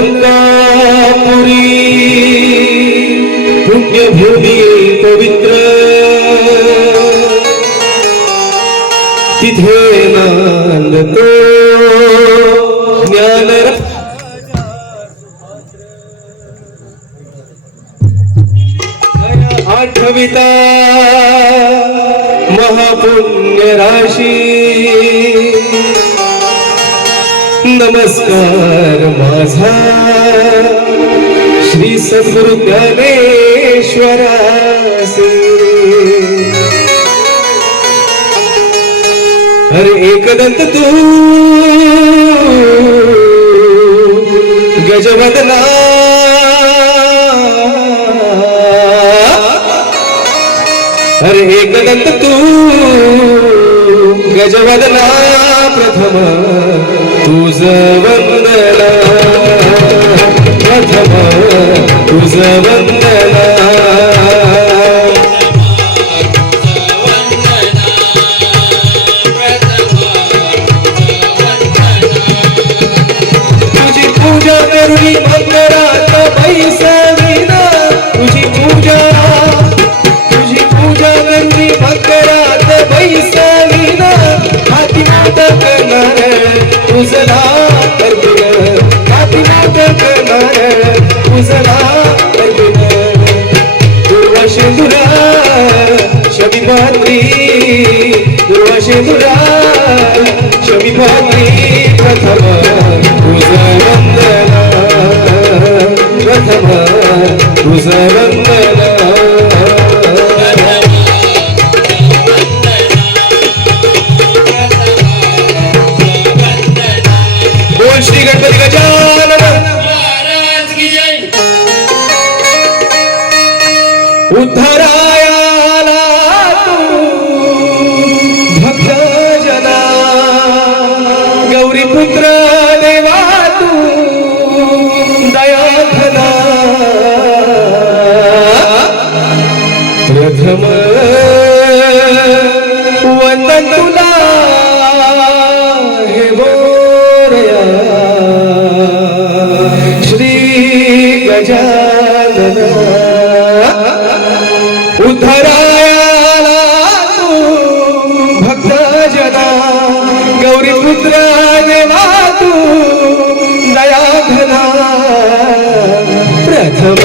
अलंकापुरी पुण्यभूमी पवित्र तिथे नांदतो ज्ञान आठविता महापुण्य राशी नमस्कार माझा श्री सद्गुरु ज्ञानेश्वरासी। अरे एकदंत तू गजवदना अरे एकदंत तू गजवदना प्रथम तुझ वंदना प्रथम तुझ वंदना तुझी पूजा करुणी मंगळात बैसविना तुझी पूजा करुणी मंगळात बैसविना हाती मोदक करणार तुझला अर्जुन हाती मोदक करणार तुझला अर्जुन दुर्वा शेंदुरा शमीभाद्री दुर्वा शेंदुरा शमीभाद्री प्रथम तुझ वंदना प्रथम तुझ वंदना श्री गणपती गजानन महाराज की जय। उद्धरायाला तू भक्त जना गौरी पुत्र देवा तू दयाघना प्रथम वंदन तुला हे श्री गजानन उद्धरायाला तू भक्त जना गौरी पुत्र देवा तू दयाघना प्रथम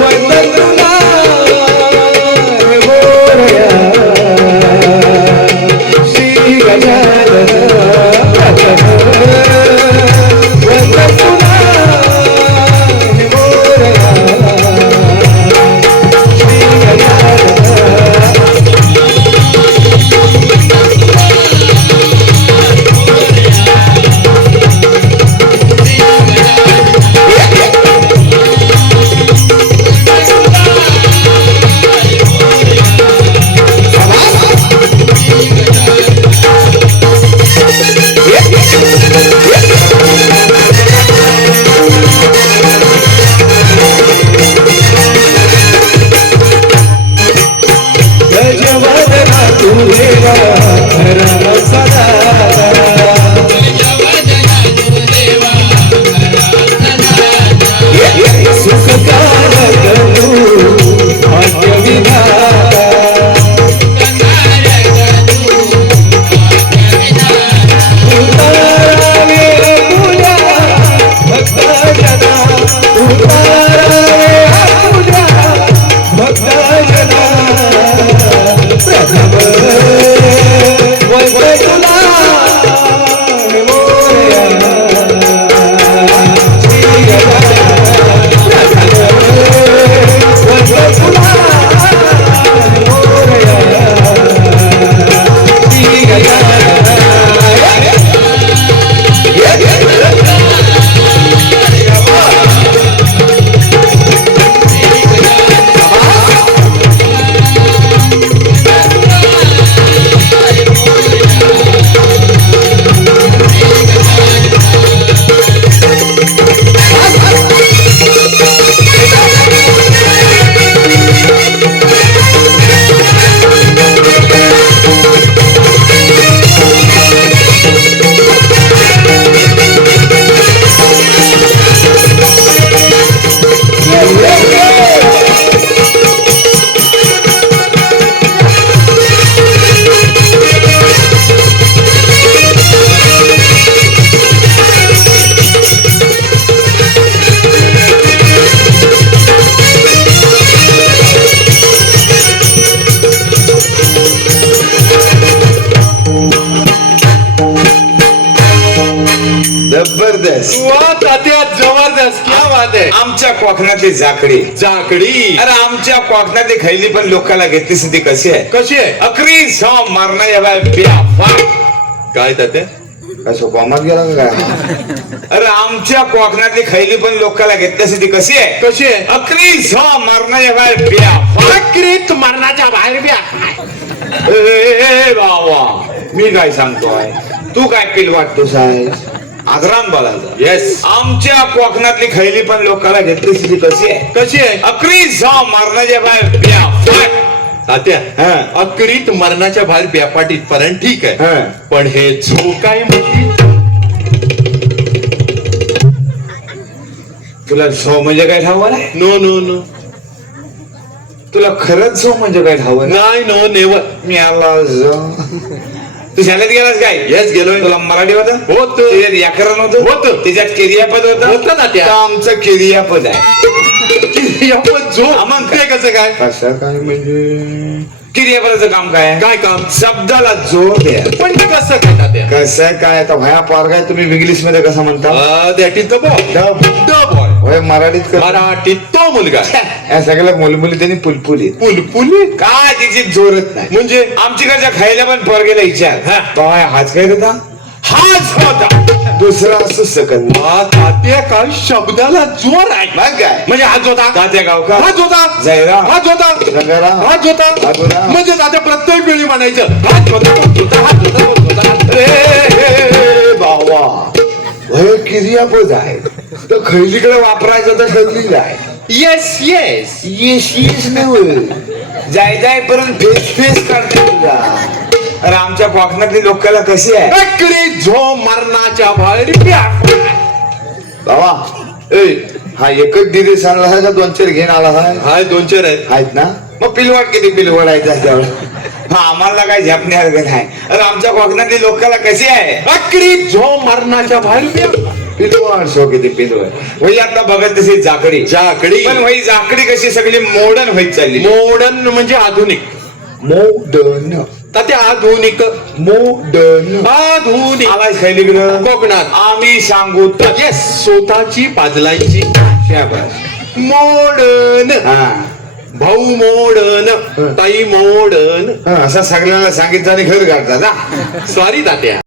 वंदन तुला हे मोरया श्री गजानन प्रथम वा तात्या जबरदस्त, क्या बात आहे. आमच्या कोकणातली जाकडी जाकडी अरे आमच्या कोकणातली खैली पण लोकांना घेतलीस ती कशी आहे कशी आहे. अकरी सौ मारणं या बाय ब्या काय तात्या. काय सोपामात गेला का काय अरे आमच्या कोकणातली खैली पण लोकांना घेतलीस ती कशी आहे कशी आहे. अकरी सौ मारणं या बाय ब्या अक्रीत मरणाच्या बाहेर बी बाबा मी काय सांगतोय तू काय पिल वाटतोस आहे आग्राम बोलायचं येस. आमच्या कोकणातली खैली पण लोकांना घेतलीस ती कशी आहे कशी आहे. अकरी सौ मारण्याच्या बाय ब्या तात्या हा. अक्रीत मरणाच्या बाहेर ब्यापाटीत पर्यंत ठीक आहे. हा. पण हे झो काय म्हणजे. तुला झो म्हणजे काय ठाव नाही नो नो नो तुला खरंच झो म्हणजे काय ठाव नाही नाही नो नेवर. मी आला झो तू शाळेत गेलास काय येस गेलोय. तुला मराठी होतं होत त्याच्यात व्याकरण होतं होतं. त्याच्यात किरियापद होतं होतं ना त्या. तर आमचं किरियापद आहे आपण झो मग काय कसं काय. कसं काय म्हणजे किरियापदाचं काम काय आहे? काय काम. शब्दाला जोर द्या पण कसं काय तात्या. कसं काय आता भया पार काय तुम्ही इंग्लिश मध्ये कसं म्हणता that is the boy. The boy. होय मराठीत कसं? मराठीत तो मुलगा. या सगळ्या मुलमुली त्यांनी पुलपुली पुलपुली काय तिची जोरत नाही म्हणजे आमच्याकडच्या खायला पण पोरगेला विचार काय हाच काय होता हाच होता. दुसरा असू शकत वा तात्या काय शब्दाला जोर आहे. मग काय म्हणजे हाच होता. तात्या गावका हाच होता. जयराम हाच होता. रंगाराम हाच होता. हाच होता. म्हणजे तात्या प्रत्येक वेळी म्हणायचं हाच होता, हाच होता, हाच होता, हाच होता, हाच होता. ए बावा भय क्रियापद आहे तर खैलीकडे वापरायचं तर खैलीला आहे येस येस. येस येस नाही जाय जाय पर्यंत फेस फेस काढते तुझा अरे आमच्या कोकणातली लोकांना कशी आहे अकरी झो मरणाच्या बाहेर प्या. बाबा ए हा एकच दिदी सांगला आहे का दोन चार घेऊन आला आहे हाय दोन चार आहेत. आहेत ना मग पिलवाड किती पिलवाड आहे त्याच्यावर हा आम्हाला काय झेपण्यासारखं नाही अरे आमच्या कोकणातली लोकांना कशी आहे अकरी झो मरणाच्या बाहेर प्या. पिलवाड सो किती पिलवाड वही आता बघत तशी जाकडी जाकडी पण वही जाकडी कशी सगळी मॉडर्न होत चालली मॉडर्न म्हणजे आधुनिक. मॉडर्न तात्या आधुनिक. मॉडर्न आधुनिक. आलाय खैलीकडं कोकणात आम्ही सांगू तर येस स्वतःची बाजलांची. शाबास. मॉडर्न. हा भाऊ मॉडर्न. ताई मॉडर्न. असं सगळ्यांना सांगितलं आणि घर काढतात ना सॉरी तात्या.